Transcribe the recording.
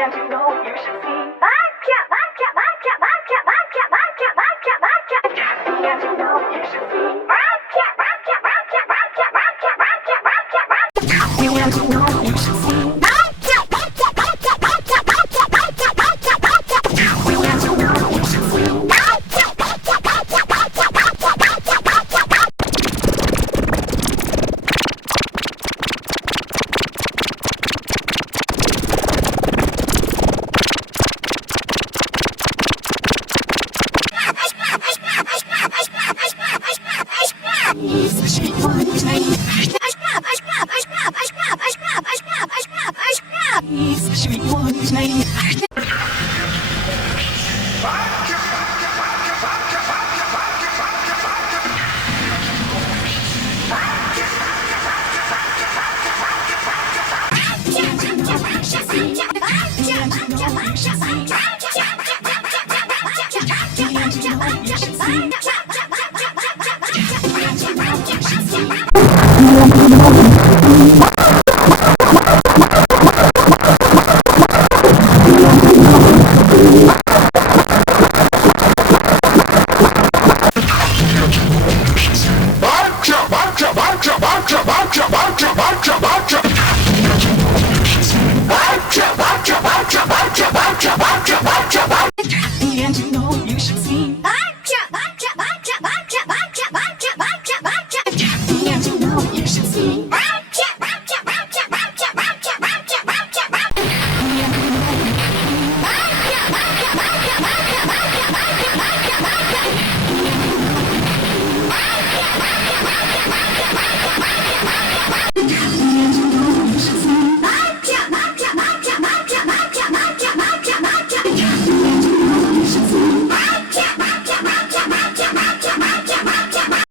and you know you should see. Vodka, vodka, vodka, vodka, vodka, vodka, vodka, vodka. Jackie and you know you should see. Vodka, vodka, vodka, vodka, vodka, vodka, vodka, vodka. Jackie and you know you should see. Vodka, vodka, vodka, vodka, vodka, vodka, vodka, vodka. Jackie and you know you should see. Vodka, vodka, vodka, vodka, vodka, vodka, vodka, vodka. Sweet one's name.